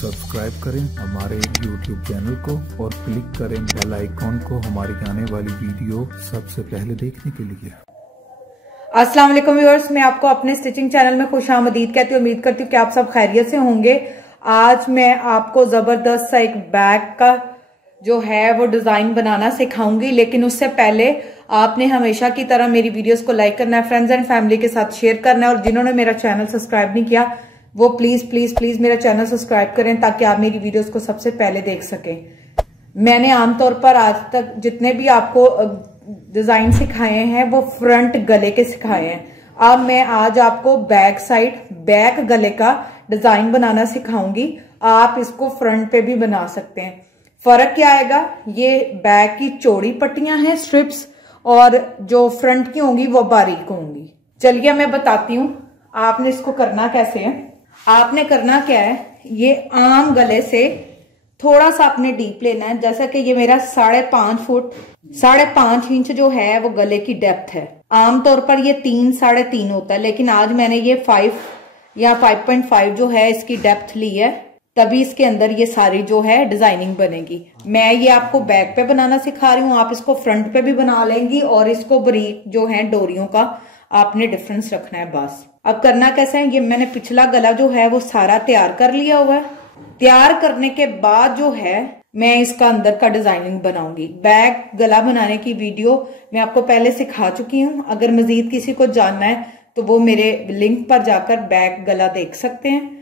Subscribe करें हमारे YouTube channel को और क्लिक करें बेल आइकॉन को हमारी आने वाली वीडियो सबसे पहले देखने के लिए। अस्सलाम वालेकुम व्यूअर्स, मैं आपको अपने स्टिचिंग चैनल में खुशामदीद कहती हूँ। उम्मीद करती हूँ कि आप सब खैरियत से होंगे। आज मैं आपको जबरदस्त सा एक बैग का जो है वो डिजाइन बनाना सिखाऊंगी, लेकिन उससे पहले आपने हमेशा की तरह मेरी वीडियोस को लाइक करना है, फ्रेंड्स एंड फैमिली के साथ शेयर करना है, और जिन्होंने मेरा चैनल सब्सक्राइब नहीं किया वो प्लीज प्लीज प्लीज मेरा चैनल सब्सक्राइब करें ताकि आप मेरी वीडियोस को सबसे पहले देख सकें। मैंने आमतौर पर आज तक जितने भी आपको डिजाइन सिखाए हैं वो फ्रंट गले के सिखाए हैं। अब मैं आज आपको बैक साइड बैक गले का डिजाइन बनाना सिखाऊंगी। आप इसको फ्रंट पे भी बना सकते हैं। फर्क क्या आएगा, ये बैक की चौड़ी पट्टियां हैं स्ट्रिप्स, और जो फ्रंट की होंगी वो बारीक होंगी। चलिए मैं बताती हूँ आपने इसको करना कैसे है। आपने करना क्या है, ये आम गले से थोड़ा सा आपने डीप लेना है। जैसा कि ये मेरा 5.5 इंच जो है वो गले की डेप्थ है। आमतौर पर ये 3 साढ़े 3 होता है, लेकिन आज मैंने ये 5 या 5.5 जो है इसकी डेप्थ ली है, तभी इसके अंदर ये सारी जो है डिजाइनिंग बनेगी। मैं ये आपको बैक पे बनाना सिखा रही हूँ, आप इसको फ्रंट पे भी बना लेंगी, और इसको बारीक जो है डोरियों का आपने डिफरेंस रखना है बस। अब करना कैसे है, ये मैंने पिछला गला जो है वो सारा तैयार कर लिया हुआ है। तैयार करने के बाद जो है मैं इसका अंदर का डिजाइनिंग बनाऊंगी। बैक गला बनाने की वीडियो मैं आपको पहले सिखा चुकी हूँ। अगर मजीद किसी को जानना है तो वो मेरे लिंक पर जाकर बैक गला देख सकते हैं।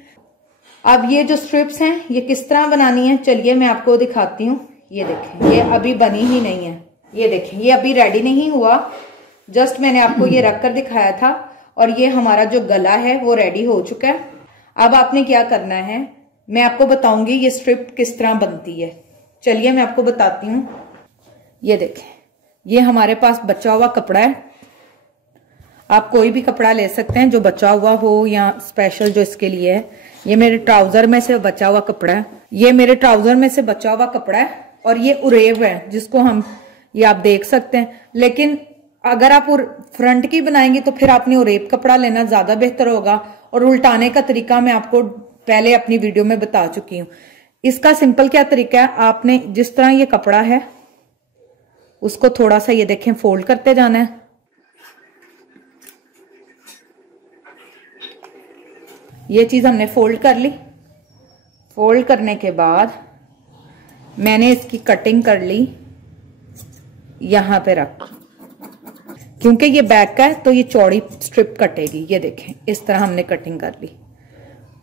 अब ये जो स्ट्रिप्स हैं ये किस तरह बनानी है, चलिए मैं आपको दिखाती हूँ। ये देखें, ये अभी बनी ही नहीं है। ये देखें, ये अभी रेडी नहीं हुआ, जस्ट मैंने आपको ये रखकर दिखाया था, और ये हमारा जो गला है वो रेडी हो चुका है। अब आपने क्या करना है मैं आपको बताऊंगी ये स्ट्रिप किस तरह बनती है। चलिए मैं आपको बताती हूँ। ये देखें, ये हमारे पास बचा हुआ कपड़ा है। आप कोई भी कपड़ा ले सकते हैं जो बचा हुआ हो या स्पेशल जो इसके लिए है। ये मेरे ट्राउजर में से बचा हुआ कपड़ा है, ये मेरे ट्राउजर में से बचा हुआ कपड़ा है, और ये उरेब है जिसको हम ये आप देख सकते हैं। लेकिन अगर आप फ्रंट की बनाएंगे तो फिर आपने उरेब कपड़ा लेना ज्यादा बेहतर होगा, और उल्टाने का तरीका मैं आपको पहले अपनी वीडियो में बता चुकी हूँ। इसका सिंपल क्या तरीका है, आपने जिस तरह ये कपड़ा है उसको थोड़ा सा ये देखें फोल्ड करते जाना है। ये चीज हमने फोल्ड कर ली। फोल्ड करने के बाद मैंने इसकी कटिंग कर ली, यहां पे रख, क्योंकि ये बैक का है तो ये चौड़ी स्ट्रिप कटेगी। ये देखें, इस तरह हमने कटिंग कर ली।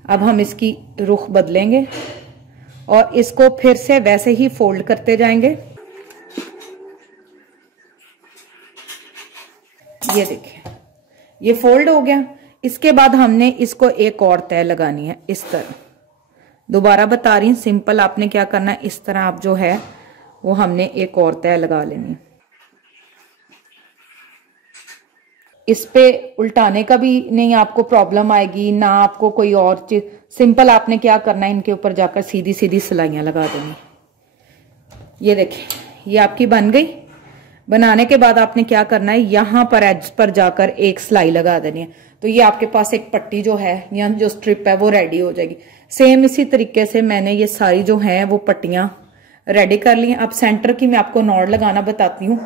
अब हम इसकी रुख बदलेंगे और इसको फिर से वैसे ही फोल्ड करते जाएंगे। ये देखें, ये फोल्ड हो गया। इसके बाद हमने इसको एक और तय लगानी है इस तरह। दोबारा बता रही हूं, सिंपल आपने क्या करना है, इस तरह आप जो है वो हमने एक और तय लगा लेनी है। इस पे उल्टाने का भी नहीं आपको प्रॉब्लम आएगी, ना आपको कोई और चीज। सिंपल आपने क्या करना है, इनके ऊपर जाकर सीधी सीधी सिलाइयां लगा देनी। ये देखें, ये आपकी बन गई। बनाने के बाद आपने क्या करना है, यहां पर एज पर जाकर एक सिलाई लगा देनी है, तो ये आपके पास एक पट्टी जो है या जो स्ट्रिप है वो रेडी हो जाएगी। सेम इसी तरीके से मैंने ये सारी जो है वो पट्टियां रेडी कर ली हैं। अब सेंटर की मैं आपको नॉड लगाना बताती हूँ,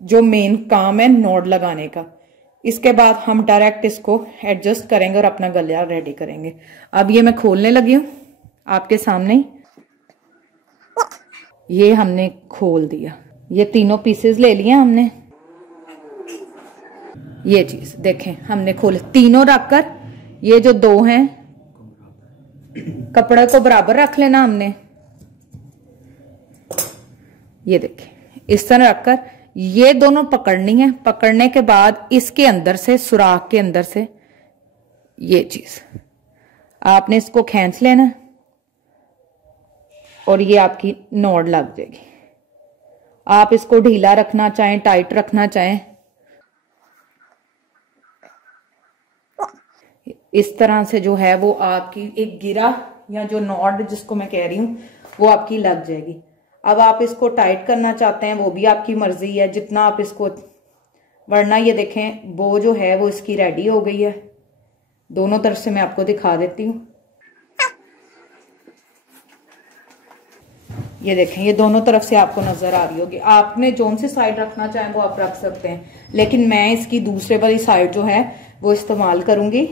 जो मेन काम है नॉड लगाने का। इसके बाद हम डायरेक्ट इसको एडजस्ट करेंगे और अपना गला रेडी करेंगे। अब ये मैं खोलने लगी हूँ आपके सामने। ये हमने खोल दिया, ये तीनों पीसेस ले लिए हमने। ये चीज देखें, हमने खोले तीनों रखकर, ये जो दो हैं कपड़े को बराबर रख लेना हमने। ये देखें, इस तरह रखकर ये दोनों पकड़नी है। पकड़ने के बाद इसके अंदर से, सुराख के अंदर से, ये चीज आपने इसको खींच लेना और ये आपकी नॉड लग जाएगी। आप इसको ढीला रखना चाहें, टाइट रखना चाहें, इस तरह से जो है वो आपकी एक गिरा या जो नॉड जिसको मैं कह रही हूं वो आपकी लग जाएगी। अब आप इसको टाइट करना चाहते हैं वो भी आपकी मर्जी है, जितना आप इसको, वरना ये देखें बो जो है वो इसकी रेडी हो गई है। दोनों तरफ से मैं आपको दिखा देती हूँ। ये देखें, ये दोनों तरफ से आपको नजर आ रही होगी। आपने जोन से साइड रखना चाहें वो आप रख सकते हैं, लेकिन मैं इसकी दूसरे वाली साइड जो है वो इस्तेमाल करूंगी।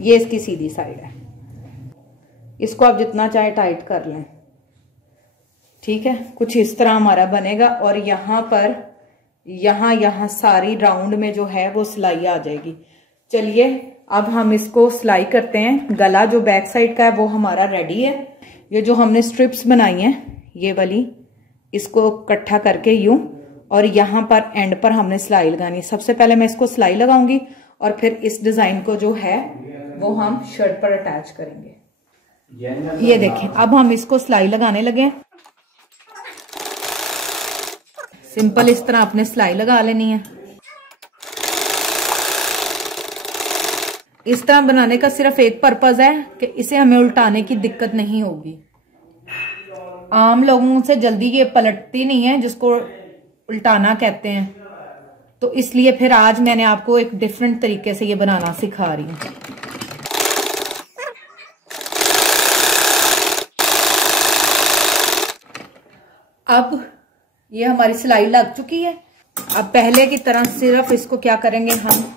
ये इसकी सीधी साइड है, इसको आप जितना चाहे टाइट कर लें। ठीक है, कुछ इस तरह हमारा बनेगा और यहाँ पर यहाँ सारी राउंड में जो है वो सिलाई आ जाएगी। चलिए अब हम इसको सिलाई करते हैं। गला जो बैक साइड का है वो हमारा रेडी है। ये जो हमने स्ट्रिप्स बनाई हैं ये वाली, इसको इकट्ठा करके यूं, और यहाँ पर एंड पर हमने सिलाई लगानी है। सबसे पहले मैं इसको सिलाई लगाऊंगी और फिर इस डिजाइन को जो है वो हम शर्ट पर अटैच करेंगे। ये देखें, अब हम इसको सिलाई लगाने लगे। सिंपल इस तरह आपने सिलाई लगा लेनी है। इस तरह बनाने का सिर्फ एक पर्पज है कि इसे हमें उल्टाने की दिक्कत नहीं होगी। आम लोगों से जल्दी ये पलटती नहीं है, जिसको उल्टाना कहते हैं, तो इसलिए फिर आज मैंने आपको एक डिफरेंट तरीके से ये बनाना सिखा रही हूं। अब ये हमारी सिलाई लग चुकी है। अब पहले की तरह सिर्फ इसको क्या करेंगे, हम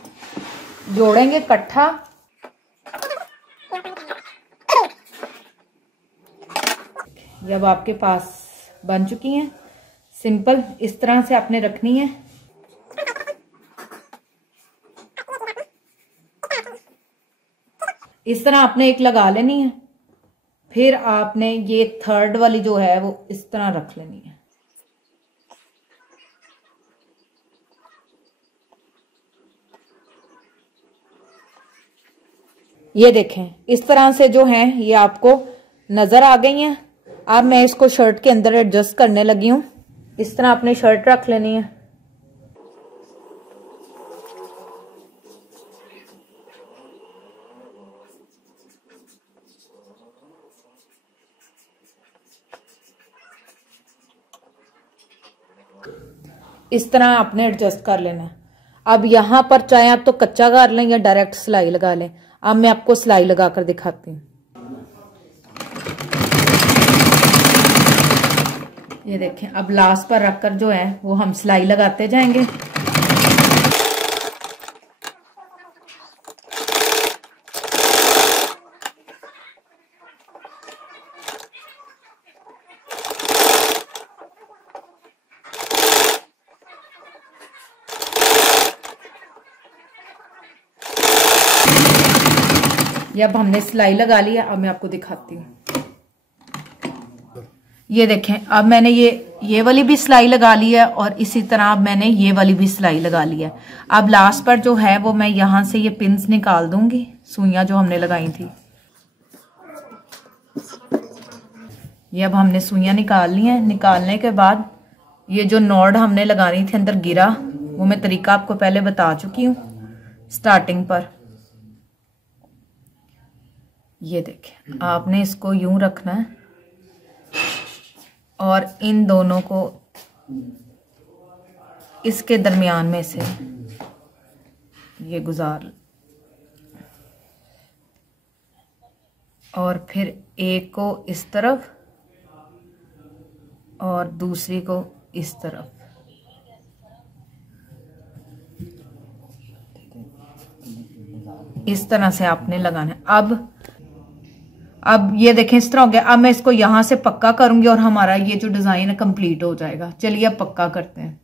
जोड़ेंगे इकट्ठा। जब आपके पास बन चुकी हैं, सिंपल इस तरह से आपने रखनी है। इस तरह आपने एक लगा लेनी है, फिर आपने ये थर्ड वाली जो है वो इस तरह रख लेनी है। ये देखें, इस तरह से जो है ये आपको नजर आ गई हैं। अब मैं इसको शर्ट के अंदर एडजस्ट करने लगी हूं। इस तरह आपने शर्ट रख लेनी है। इस तरह आपने एडजस्ट कर लेना है। अब यहां पर चाहे आप तो कच्चा कर लें या डायरेक्ट सिलाई लगा लें। अब मैं आपको सिलाई लगाकर दिखाती हूँ। ये देखें, अब लास्ट पर रखकर जो है वो हम सिलाई लगाते जाएंगे। ये अब हमने सिलाई लगा ली है। अब मैं आपको दिखाती हूँ। ये देखें, अब मैंने ये वाली भी सिलाई लगा ली है और इसी तरह अब मैंने ये वाली भी सिलाई लगा ली है। अब लास्ट पर जो है वो मैं यहां से ये पिन्स निकाल दूंगी, सुइयां जो हमने लगाई थी। ये अब हमने सुइयां निकाल ली हैं। निकालने के बाद ये जो नॉड हमने लगानी थी अंदर गिरा, वो मैं तरीका आपको पहले बता चुकी हूँ स्टार्टिंग पर। ये देखें, आपने इसको यूं रखना है और इन दोनों को इसके दरमियान में से ये गुजार, और फिर एक को इस तरफ और दूसरी को इस तरफ। इस तरह से आपने लगाना है। अब ये देखें इस तरह हो गया। अब मैं इसको यहां से पक्का करूंगी और हमारा ये जो डिजाइन है कंप्लीट हो जाएगा। चलिए अब पक्का करते हैं।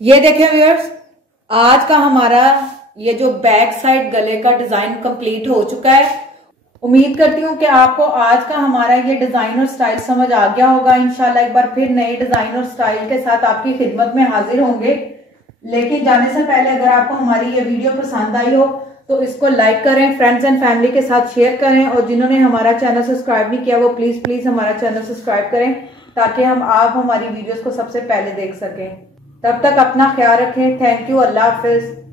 ये देखें व्यूअर्स, आज का हमारा ये जो बैक साइड गले का डिजाइन कंप्लीट हो चुका है। उम्मीद करती हूँ कि आपको आज का हमारा ये डिजाइन और स्टाइल समझ आ गया होगा। इंशाल्लाह एक बार फिर नए डिजाइन और स्टाइल के साथ आपकी खिदमत में हाजिर होंगे। लेकिन जाने से पहले अगर आपको हमारी ये वीडियो पसंद आई हो तो इसको लाइक करें, फ्रेंड्स एंड फैमिली के साथ शेयर करें, और जिन्होंने हमारा चैनल सब्सक्राइब नहीं किया वो प्लीज हमारा चैनल सब्सक्राइब करें ताकि आप हमारी वीडियोस को सबसे पहले देख सकें। तब तक अपना ख्याल रखें। Thank you. Allah Hafiz.